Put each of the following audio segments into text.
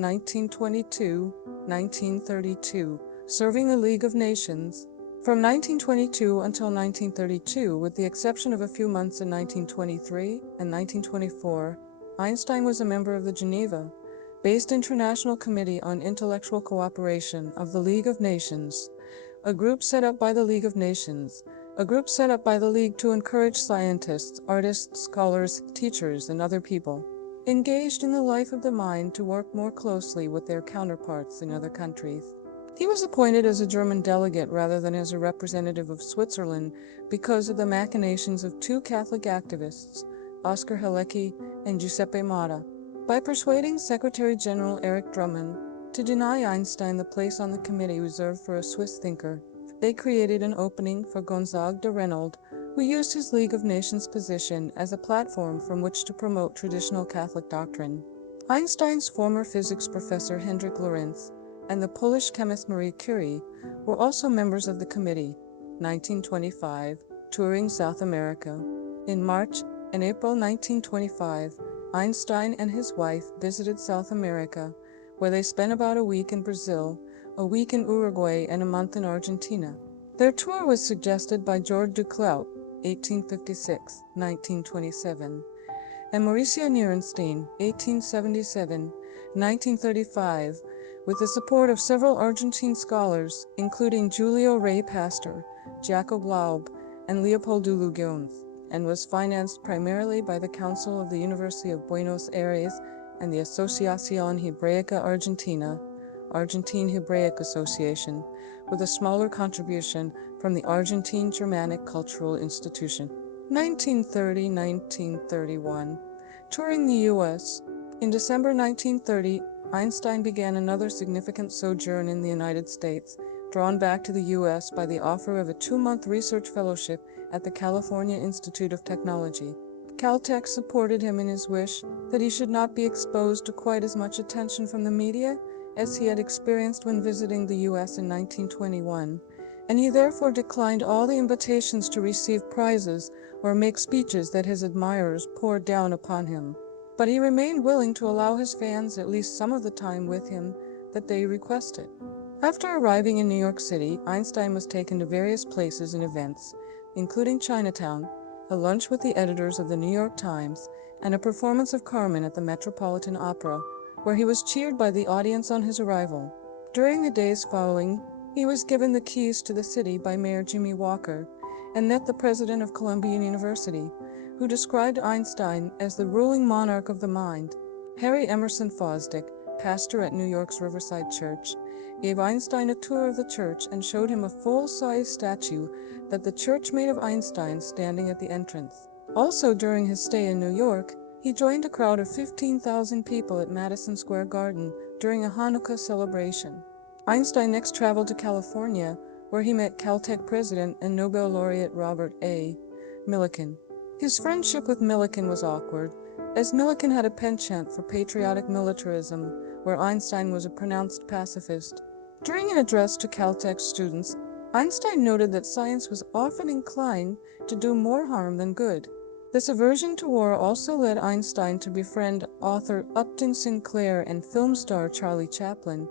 1922-1932, serving the League of Nations. From 1922 until 1932, with the exception of a few months in 1923 and 1924, Einstein was a member of the Geneva-based International Committee on Intellectual Cooperation of the League of Nations, a group set up by the League of Nations, a group set up by the League to encourage scientists, artists, scholars, teachers, and other people engaged in the life of the mind to work more closely with their counterparts in other countries. He was appointed as a German delegate rather than as a representative of Switzerland because of the machinations of two Catholic activists, Oskar Halecki and Giuseppe Motta. By persuading Secretary General Erich Drummond to deny Einstein the place on the committee reserved for a Swiss thinker, they created an opening for Gonzague de Reynold, who used his League of Nations position as a platform from which to promote traditional Catholic doctrine. Einstein's former physics professor Hendrik Lorentz and the Polish chemist Marie Curie were also members of the committee. 1925, touring South America. In March and April 1925, Einstein and his wife visited South America, where they spent about a week in Brazil, a week in Uruguay, and a month in Argentina. Their tour was suggested by George Duclos, 1856-1927, and Mauricio Nierenstein, 1877-1935, with the support of several Argentine scholars, including Julio Rey Pastor, Jacob Laub, and Leopoldo Lugones, and was financed primarily by the Council of the University of Buenos Aires and the Asociación Hebraica Argentina, Argentine Hebraic Association, with a smaller contribution from the Argentine Germanic Cultural Institution. 1930-1931. Touring the U.S. In December 1930, Einstein began another significant sojourn in the United States, drawn back to the U.S. by the offer of a 2-month research fellowship at the California Institute of Technology. Caltech supported him in his wish that he should not be exposed to quite as much attention from the media as he had experienced when visiting the U.S. in 1921, and he therefore declined all the invitations to receive prizes or make speeches that his admirers poured down upon him. But he remained willing to allow his fans at least some of the time with him that they requested. After arriving in New York City, Einstein was taken to various places and events, including Chinatown, a lunch with the editors of the New York Times, and a performance of Carmen at the Metropolitan Opera, where he was cheered by the audience on his arrival. During the days following, he was given the keys to the city by Mayor Jimmy Walker and met the president of Columbia University, who described Einstein as the ruling monarch of the mind. Harry Emerson Fosdick, pastor at New York's Riverside Church, gave Einstein a tour of the church and showed him a full-size statue that the church made of Einstein standing at the entrance. Also during his stay in New York, he joined a crowd of 15,000 people at Madison Square Garden during a Hanukkah celebration. Einstein next traveled to California, where he met Caltech president and Nobel laureate Robert A. Millikan. His friendship with Millikan was awkward, as Millikan had a penchant for patriotic militarism, where Einstein was a pronounced pacifist. During an address to Caltech students, Einstein noted that science was often inclined to do more harm than good. This aversion to war also led Einstein to befriend author Upton Sinclair and film star Charlie Chaplin,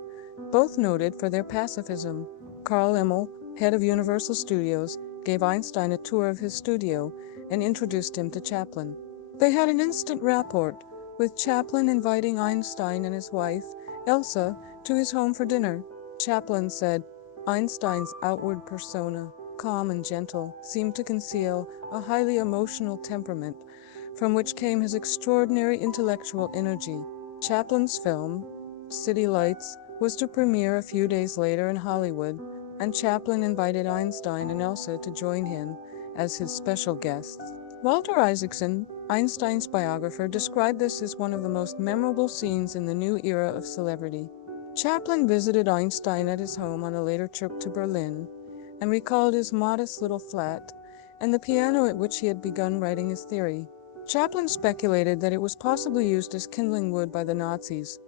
both noted for their pacifism. Carl Immel, head of Universal Studios, gave Einstein a tour of his studio and introduced him to Chaplin. They had an instant rapport, with Chaplin inviting Einstein and his wife, Elsa, to his home for dinner. Chaplin said, Einstein's outward persona, calm and gentle, seemed to conceal a highly emotional temperament, from which came his extraordinary intellectual energy. Chaplin's film, City Lights, was to premiere a few days later in Hollywood, and Chaplin invited Einstein and Elsa to join him as his special guests. Walter Isaacson, Einstein's biographer, described this as one of the most memorable scenes in the new era of celebrity. Chaplin visited Einstein at his home on a later trip to Berlin and recalled his modest little flat and the piano at which he had begun writing his theory. Chaplin speculated that it was possibly used as kindling wood by the Nazis.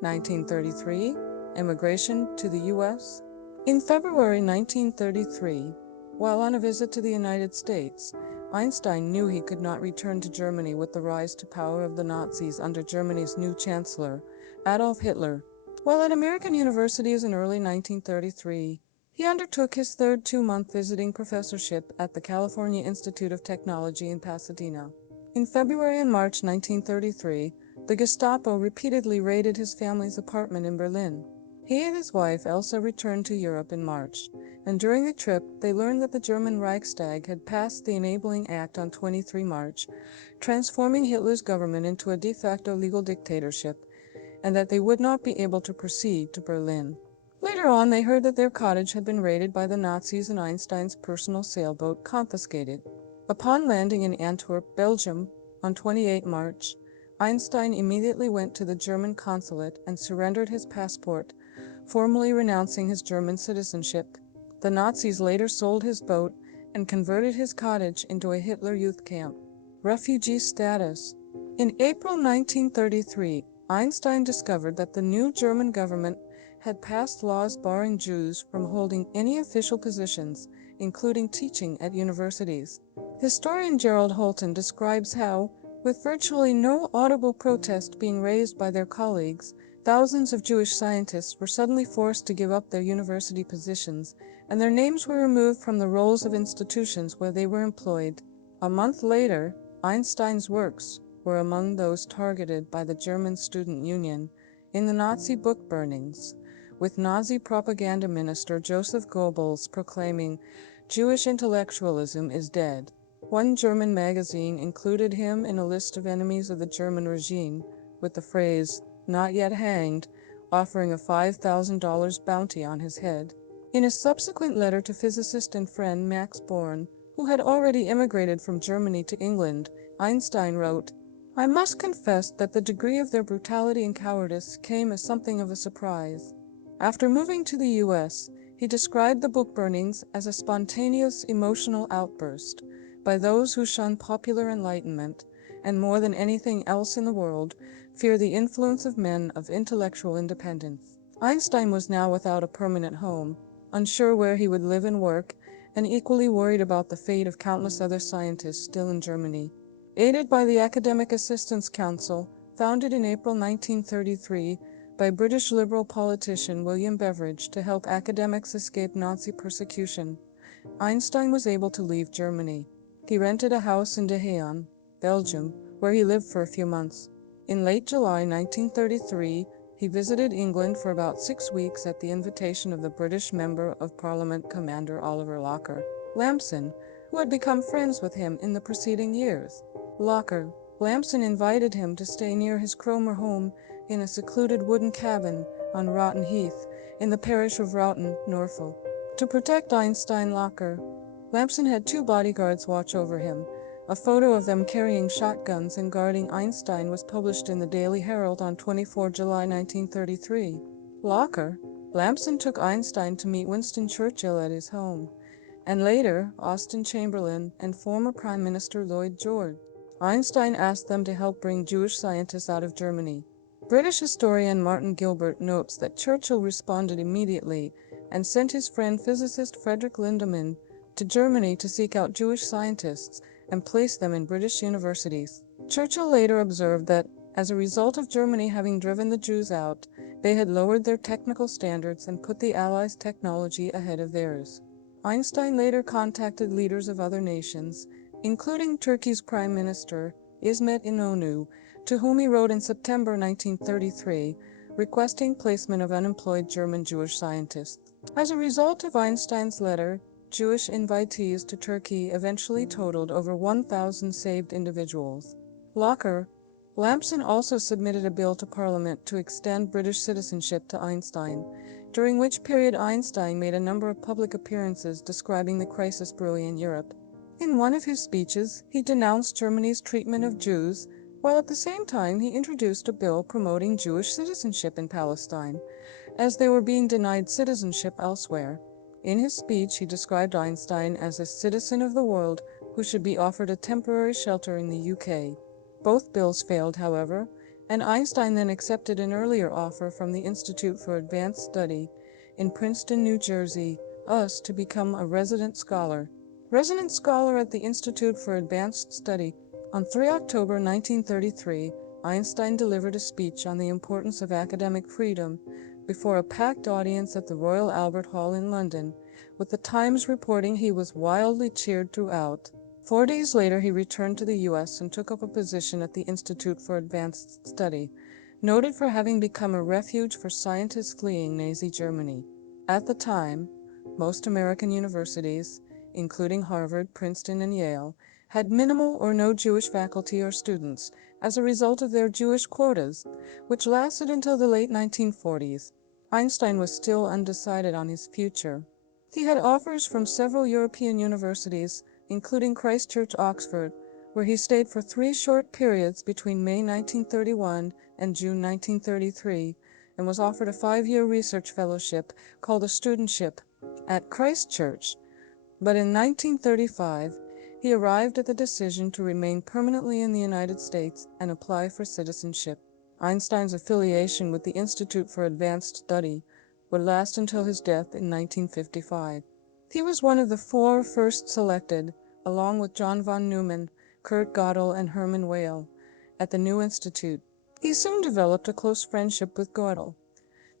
1933, emigration to the U.S. In February 1933, while on a visit to the United States, Einstein knew he could not return to Germany with the rise to power of the Nazis under Germany's new chancellor, Adolf Hitler. While at American universities in early 1933, he undertook his third 2-month visiting professorship at the California Institute of Technology in Pasadena. In February and March 1933, the Gestapo repeatedly raided his family's apartment in Berlin. He and his wife Elsa returned to Europe in March, and during the trip they learned that the German Reichstag had passed the Enabling Act on 23 March, transforming Hitler's government into a de facto legal dictatorship, and that they would not be able to proceed to Berlin. Later on, they heard that their cottage had been raided by the Nazis and Einstein's personal sailboat confiscated. Upon landing in Antwerp, Belgium, on 28 March, Einstein immediately went to the German consulate and surrendered his passport, formally renouncing his German citizenship. The Nazis later sold his boat and converted his cottage into a Hitler Youth camp. Refugee status. In April 1933, Einstein discovered that the new German government had passed laws barring Jews from holding any official positions, including teaching at universities. Historian Gerald Holton describes how, with virtually no audible protest being raised by their colleagues, thousands of Jewish scientists were suddenly forced to give up their university positions, and their names were removed from the rolls of institutions where they were employed. A month later, Einstein's works were among those targeted by the German Student Union in the Nazi book burnings, with Nazi propaganda minister Joseph Goebbels proclaiming, "Jewish intellectualism is dead." One German magazine included him in a list of enemies of the German regime, with the phrase, "not yet hanged," offering a $5,000 bounty on his head. In a subsequent letter to physicist and friend Max Born, who had already immigrated from Germany to England, Einstein wrote, "I must confess that the degree of their brutality and cowardice came as something of a surprise." After moving to the U.S., he described the book burnings as a spontaneous emotional outburst by those who shun popular enlightenment, and more than anything else in the world, fear the influence of men of intellectual independence. Einstein was now without a permanent home, unsure where he would live and work, and equally worried about the fate of countless other scientists still in Germany. Aided by the Academic Assistance Council, founded in April 1933 by British Liberal politician William Beveridge to help academics escape Nazi persecution, Einstein was able to leave Germany. He rented a house in De Haen, Belgium, where he lived for a few months. In late July 1933, he visited England for about 6 weeks at the invitation of the British Member of Parliament Commander Oliver Lamson, who had become friends with him in the preceding years. Lamson invited him to stay near his Cromer home in a secluded wooden cabin on Rotten Heath in the parish of Roughton, Norfolk. To protect Einstein, Lamson had 2 bodyguards watch over him. A photo of them carrying shotguns and guarding Einstein was published in the Daily Herald on 24 July 1933. Lamson took Einstein to meet Winston Churchill at his home, and later Austen Chamberlain and former Prime Minister Lloyd George. Einstein asked them to help bring Jewish scientists out of Germany. British historian Martin Gilbert notes that Churchill responded immediately and sent his friend physicist Frederick Lindemann to Germany to seek out Jewish scientists and place them in British universities. Churchill later observed that, as a result of Germany having driven the Jews out, they had lowered their technical standards and put the Allies' technology ahead of theirs. Einstein later contacted leaders of other nations, including Turkey's Prime Minister, İsmet İnönü, to whom he wrote in September 1933, requesting placement of unemployed German Jewish scientists. As a result of Einstein's letter, Jewish invitees to Turkey eventually totaled over 1,000 saved individuals. Lamson also submitted a bill to Parliament to extend British citizenship to Einstein, during which period Einstein made a number of public appearances describing the crisis brewing in Europe. In one of his speeches, he denounced Germany's treatment of Jews, while at the same time he introduced a bill promoting Jewish citizenship in Palestine, as they were being denied citizenship elsewhere. In his speech, he described Einstein as a citizen of the world who should be offered a temporary shelter in the UK. Both bills failed, however, and Einstein then accepted an earlier offer from the Institute for Advanced Study in Princeton, New Jersey, to become a resident scholar. Resident scholar at the Institute for Advanced Study, on 3 October 1933, Einstein delivered a speech on the importance of academic freedom before a packed audience at the Royal Albert Hall in London, with the Times reporting he was wildly cheered throughout. 4 days later, he returned to the U.S. and took up a position at the Institute for Advanced Study, noted for having become a refuge for scientists fleeing Nazi Germany. At the time, most American universities, including Harvard, Princeton, and Yale, had minimal or no Jewish faculty or students as a result of their Jewish quotas, which lasted until the late 1940s. Einstein was still undecided on his future. He had offers from several European universities, including Christ Church, Oxford, where he stayed for 3 short periods between May 1931 and June 1933, and was offered a 5-year research fellowship called a studentship at Christ Church. But in 1935, he arrived at the decision to remain permanently in the United States and apply for citizenship. Einstein's affiliation with the Institute for Advanced Study would last until his death in 1955. He was one of the 4 first selected, along with John von Neumann, Kurt Gödel, and Hermann Weyl, at the new institute. He soon developed a close friendship with Gödel.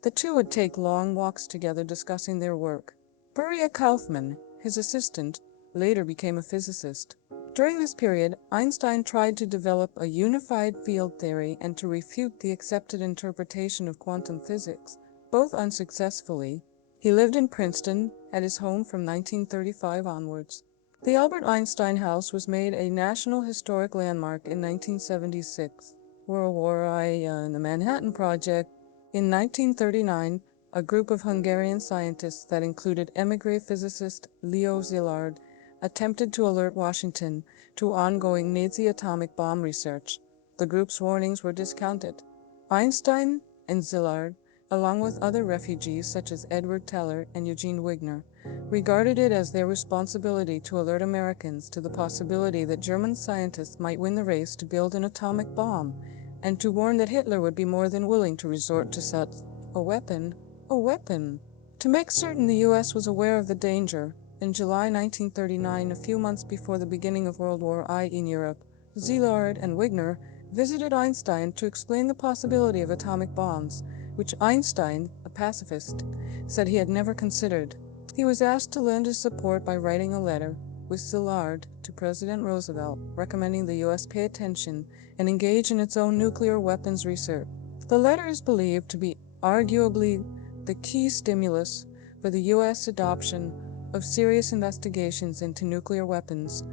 The two would take long walks together discussing their work. Beria Kaufmann, his assistant, later became a physicist. During this period, Einstein tried to develop a unified field theory and to refute the accepted interpretation of quantum physics, both unsuccessfully. He lived in Princeton, at his home from 1935 onwards. The Albert Einstein House was made a National Historic Landmark in 1976. World War I and the Manhattan Project. In 1939, a group of Hungarian scientists that included emigrated physicist Leo Szilard attempted to alert Washington to ongoing Nazi atomic bomb research. The group's warnings were discounted. Einstein and Szilard, along with other refugees such as Edward Teller and Eugene Wigner, regarded it as their responsibility to alert Americans to the possibility that German scientists might win the race to build an atomic bomb, and to warn that Hitler would be more than willing to resort to such a weapon. To make certain the U.S. was aware of the danger, in July 1939, a few months before the beginning of World War I in Europe, Szilard and Wigner visited Einstein to explain the possibility of atomic bombs, which Einstein, a pacifist, said he had never considered. He was asked to lend his support by writing a letter, with Szilard, to President Roosevelt, recommending the U.S. pay attention and engage in its own nuclear weapons research. The letter is believed to be arguably the key stimulus for the U.S. adoption of serious investigations into nuclear weapons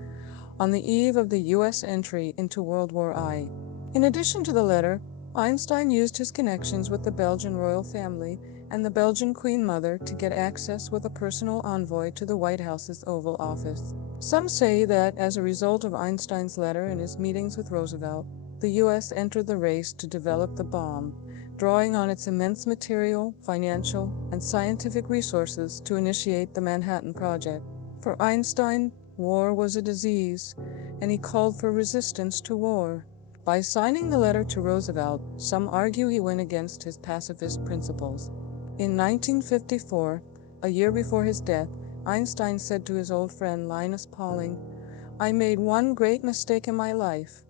on the eve of the U.S. entry into World War I. In addition to the letter, Einstein used his connections with the Belgian royal family and the Belgian Queen Mother to get access with a personal envoy to the White House's Oval Office. Some say that, as a result of Einstein's letter and his meetings with Roosevelt, the U.S. entered the race to develop the bomb, drawing on its immense material, financial, and scientific resources to initiate the Manhattan Project. For Einstein, war was a disease, and he called for resistance to war. By signing the letter to Roosevelt, some argue he went against his pacifist principles. In 1954, a year before his death, Einstein said to his old friend Linus Pauling, "I made one great mistake in my life.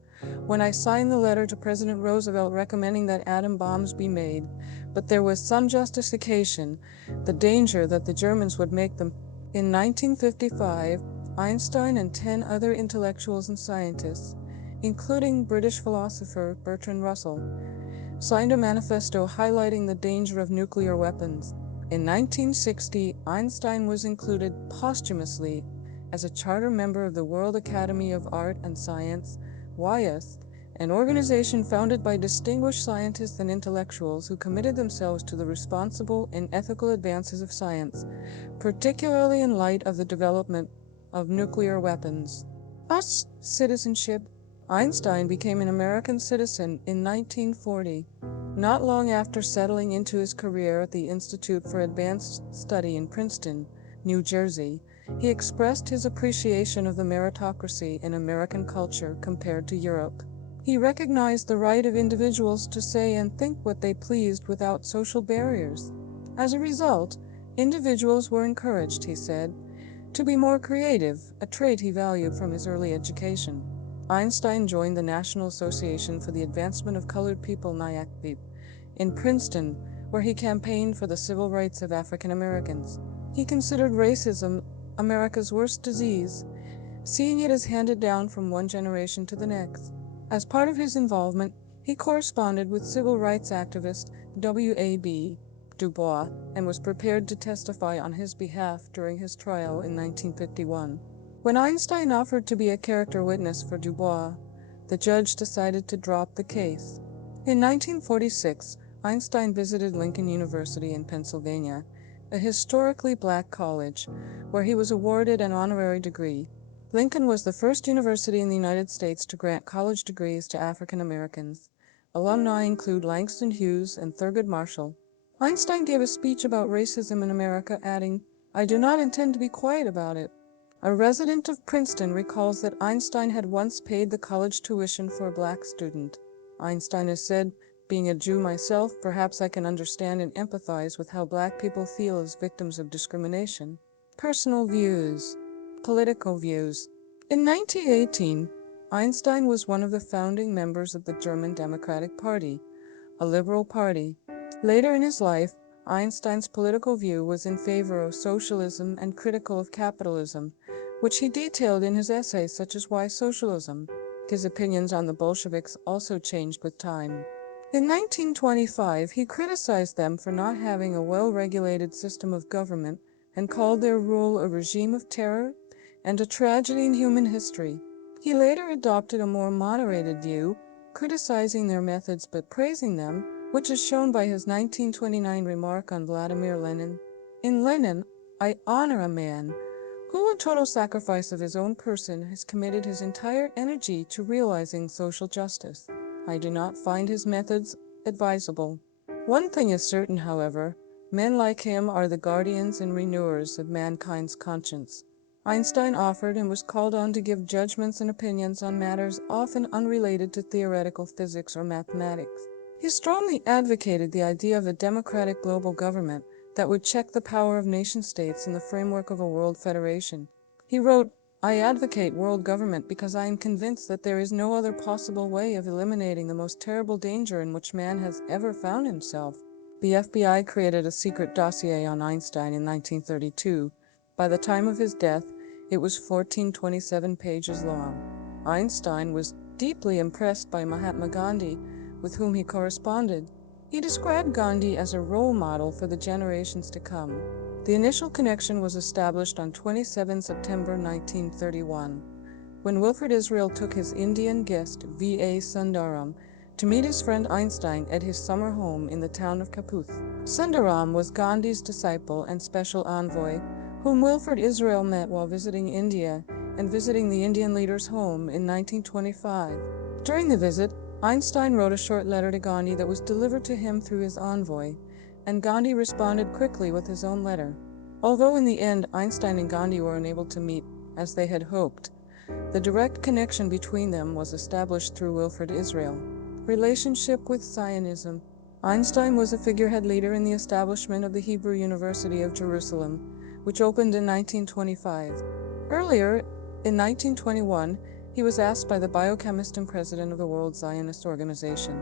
When I signed the letter to President Roosevelt recommending that atom bombs be made, but there was some justification, the danger that the Germans would make them." In 1955, Einstein and 10 other intellectuals and scientists, including British philosopher Bertrand Russell, signed a manifesto highlighting the danger of nuclear weapons. In 1960, Einstein was included posthumously as a charter member of the World Academy of Art and Science, WIAS, an organization founded by distinguished scientists and intellectuals who committed themselves to the responsible and ethical advances of science, particularly in light of the development of nuclear weapons. Citizenship. Einstein became an American citizen in 1940. Not long after settling into his career at the Institute for Advanced Study in Princeton, New Jersey, he expressed his appreciation of the meritocracy in American culture compared to Europe. He recognized the right of individuals to say and think what they pleased without social barriers. As a result, individuals were encouraged, he said, to be more creative, a trait he valued from his early education. Einstein joined the National Association for the Advancement of Colored People (NAACP) in Princeton, where he campaigned for the civil rights of African Americans. He considered racism America's worst disease, seeing it as handed down from one generation to the next. As part of his involvement, he corresponded with civil rights activist W.A.B. Du Bois and was prepared to testify on his behalf during his trial in 1951. When Einstein offered to be a character witness for Du Bois, the judge decided to drop the case. In 1946, Einstein visited Lincoln University in Pennsylvania, a historically black college, where he was awarded an honorary degree. Lincoln was the first university in the United States to grant college degrees to African Americans. Alumni include Langston Hughes and Thurgood Marshall. Einstein gave a speech about racism in America, adding, "I do not intend to be quiet about it." A resident of Princeton recalls that Einstein had once paid the college tuition for a black student. Einstein has said, "Being a Jew myself, perhaps I can understand and empathize with how black people feel as victims of discrimination." Personal views. Political views. In 1918, Einstein was one of the founding members of the German Democratic Party, a liberal party. Later in his life, Einstein's political view was in favor of socialism and critical of capitalism, which he detailed in his essays such as Why Socialism? His opinions on the Bolsheviks also changed with time. In 1925, he criticized them for not having a well-regulated system of government and called their rule a regime of terror and a tragedy in human history. He later adopted a more moderated view, criticizing their methods but praising them, which is shown by his 1929 remark on Vladimir Lenin. In Lenin, "I honor a man who, in total sacrifice of his own person, has committed his entire energy to realizing social justice. I do not find his methods advisable." One thing is certain, however, men like him are the guardians and renewers of mankind's conscience. Einstein offered and was called on to give judgments and opinions on matters often unrelated to theoretical physics or mathematics. He strongly advocated the idea of a democratic global government that would check the power of nation-states in the framework of a world federation. He wrote, "I advocate world government because I am convinced that there is no other possible way of eliminating the most terrible danger in which man has ever found himself." The FBI created a secret dossier on Einstein in 1932. By the time of his death, it was 1427 pages long. Einstein was deeply impressed by Mahatma Gandhi, with whom he corresponded. He described Gandhi as a role model for the generations to come. The initial connection was established on 27 September 1931, when Wilfred Israel took his Indian guest V.A. Sundaram to meet his friend Einstein at his summer home in the town of Kaputh. Sundaram was Gandhi's disciple and special envoy, whom Wilfred Israel met while visiting India and visiting the Indian leader's home in 1925. During the visit, Einstein wrote a short letter to Gandhi that was delivered to him through his envoy, and Gandhi responded quickly with his own letter. Although in the end Einstein and Gandhi were unable to meet as they had hoped, the direct connection between them was established through Wilfred Israel. Relationship with Zionism. Einstein was a figurehead leader in the establishment of the Hebrew University of Jerusalem, which opened in 1925. Earlier, in 1921, he was asked by the biochemist and president of the World Zionist Organization,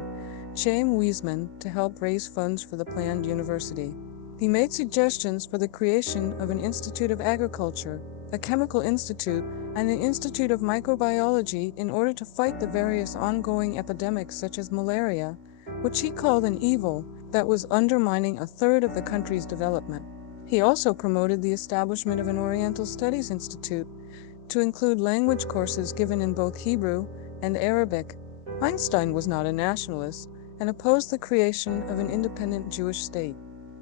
Chaim Weizmann, to help raise funds for the planned university. He made suggestions for the creation of an Institute of Agriculture, a chemical institute, and an Institute of Microbiology in order to fight the various ongoing epidemics such as malaria, which he called an evil that was undermining a third of the country's development. He also promoted the establishment of an Oriental Studies Institute to include language courses given in both Hebrew and Arabic. Einstein was not a nationalist and opposed the creation of an independent Jewish state.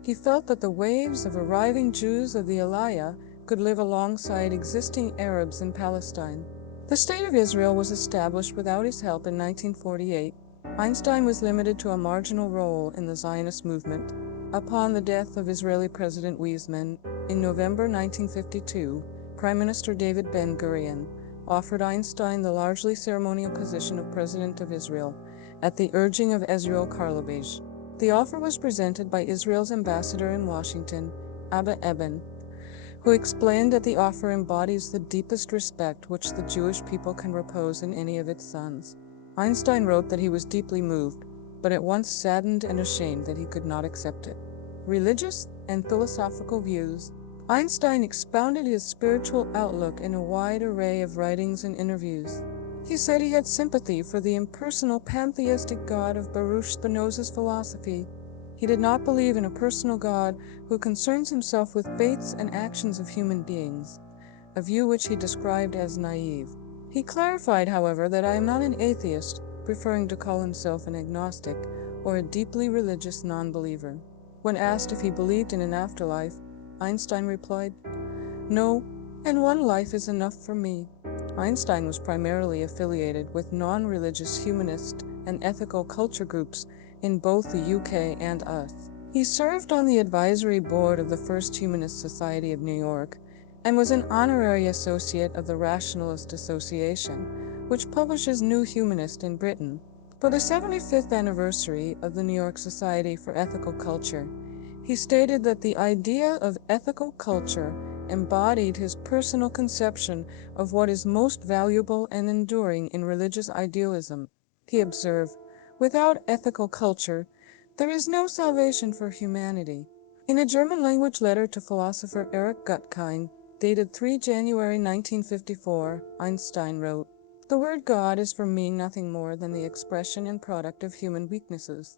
He felt that the waves of arriving Jews of the Aliyah could live alongside existing Arabs in Palestine. The State of Israel was established without his help in 1948. Einstein was limited to a marginal role in the Zionist movement. Upon the death of Israeli President Weizmann in November 1952, Prime Minister David Ben-Gurion offered Einstein the largely ceremonial position of President of Israel at the urging of Ezriel Karlebej. The offer was presented by Israel's ambassador in Washington, Abba Eban, who explained that the offer embodies the deepest respect which the Jewish people can repose in any of its sons. Einstein wrote that he was deeply moved, but at once saddened and ashamed that he could not accept it. Religious and philosophical views. Einstein expounded his spiritual outlook in a wide array of writings and interviews. He said he had sympathy for the impersonal pantheistic God of Baruch Spinoza's philosophy. He did not believe in a personal God who concerns himself with fates and actions of human beings, a view which he described as naive. He clarified, however, that I am not an atheist, preferring to call himself an agnostic or a deeply religious non-believer. When asked if he believed in an afterlife, Einstein replied, "No, and one life is enough for me." Einstein was primarily affiliated with non-religious humanist and ethical culture groups in both the UK and US. He served on the advisory board of the First Humanist Society of New York and was an honorary associate of the Rationalist Association, which publishes New Humanist in Britain. For the 75th anniversary of the New York Society for Ethical Culture, he stated that the idea of ethical culture embodied his personal conception of what is most valuable and enduring in religious idealism. He observed, "Without ethical culture, there is no salvation for humanity." In a German-language letter to philosopher Erich Gutkind, dated 3 January 1954, Einstein wrote, "The word God is for me nothing more than the expression and product of human weaknesses.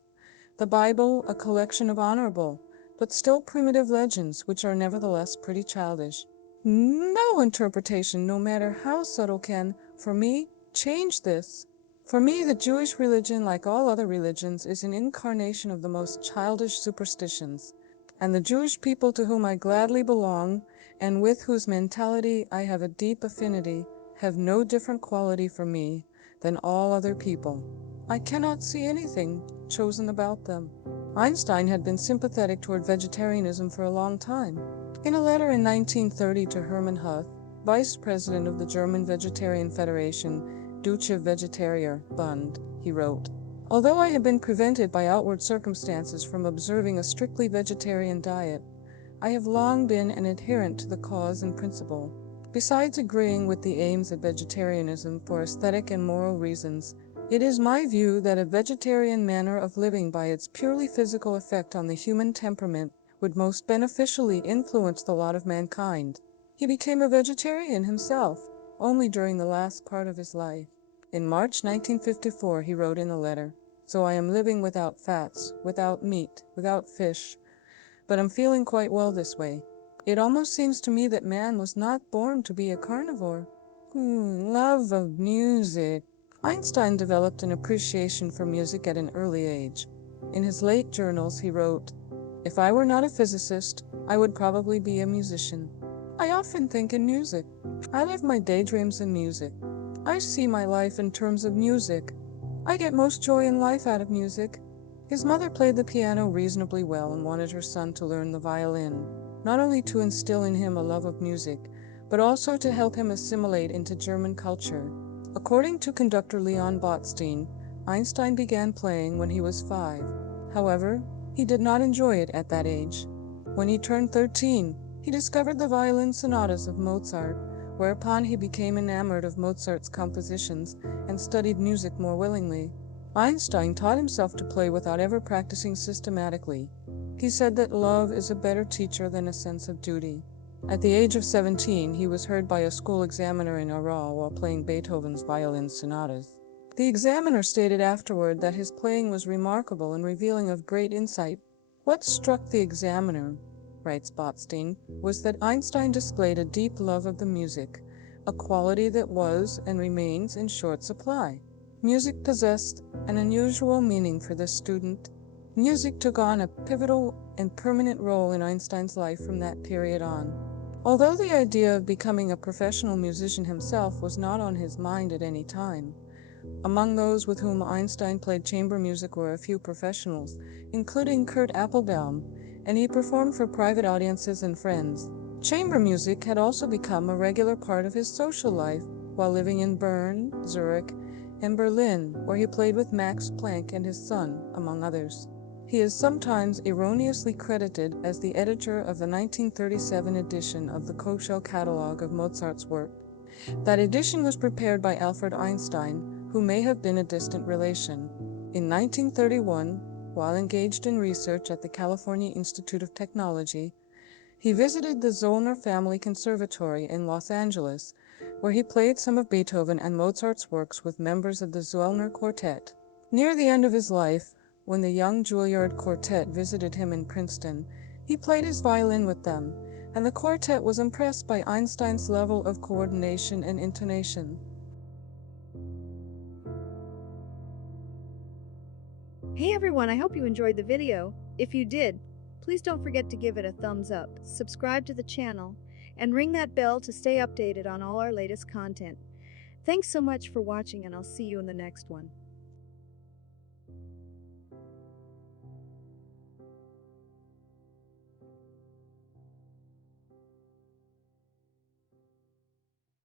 The Bible, a collection of honorable, but still primitive legends, which are nevertheless pretty childish. No interpretation, no matter how subtle, can, for me, change this. For me, the Jewish religion, like all other religions, is an incarnation of the most childish superstitions, and the Jewish people to whom I gladly belong, and with whose mentality I have a deep affinity, have no different quality for me than all other people. I cannot see anything chosen about them." Einstein had been sympathetic toward vegetarianism for a long time. In a letter in 1930 to Hermann Huth, vice president of the German Vegetarian Federation, Deutsche Vegetarier Bund, he wrote, "Although I have been prevented by outward circumstances from observing a strictly vegetarian diet, I have long been an adherent to the cause and principle. Besides agreeing with the aims of vegetarianism for aesthetic and moral reasons, it is my view that a vegetarian manner of living by its purely physical effect on the human temperament would most beneficially influence the lot of mankind." He became a vegetarian himself, only during the last part of his life. In March 1954, he wrote in a letter, "So I am living without fats, without meat, without fish, but I'm feeling quite well this way. It almost seems to me that man was not born to be a carnivore." Love of music. Einstein developed an appreciation for music at an early age. In his late journals, he wrote, "If I were not a physicist, I would probably be a musician. I often think in music. I live my daydreams in music. I see my life in terms of music. I get most joy in life out of music." His mother played the piano reasonably well and wanted her son to learn the violin, not only to instill in him a love of music, but also to help him assimilate into German culture. According to conductor Leon Botstein, Einstein began playing when he was 5. However, he did not enjoy it at that age. When he turned 13, he discovered the violin sonatas of Mozart, whereupon he became enamored of Mozart's compositions and studied music more willingly. Einstein taught himself to play without ever practicing systematically. He said that love is a better teacher than a sense of duty. At the age of 17, he was heard by a school examiner in Ural while playing Beethoven's violin sonatas. The examiner stated afterward that his playing was remarkable and revealing of great insight. "What struck the examiner," writes Botstein, "was that Einstein displayed a deep love of the music, a quality that was and remains in short supply. Music possessed an unusual meaning for this student. Music took on a pivotal and permanent role in Einstein's life from that period on." Although the idea of becoming a professional musician himself was not on his mind at any time, among those with whom Einstein played chamber music were a few professionals, including Kurt Applebaum, and he performed for private audiences and friends. Chamber music had also become a regular part of his social life while living in Bern, Zurich, and Berlin, where he played with Max Planck and his son, among others. He is sometimes erroneously credited as the editor of the 1937 edition of the Kochel Catalogue of Mozart's work. That edition was prepared by Alfred Einstein, who may have been a distant relation. In 1931, while engaged in research at the California Institute of Technology, he visited the Zollner Family Conservatory in Los Angeles, where he played some of Beethoven and Mozart's works with members of the Zollner Quartet. Near the end of his life, when the young Juilliard Quartet visited him in Princeton, he played his violin with them, and the quartet was impressed by Einstein's level of coordination and intonation. Hey everyone, I hope you enjoyed the video. If you did, please don't forget to give it a thumbs up, subscribe to the channel, and ring that bell to stay updated on all our latest content. Thanks so much for watching, and I'll see you in the next one.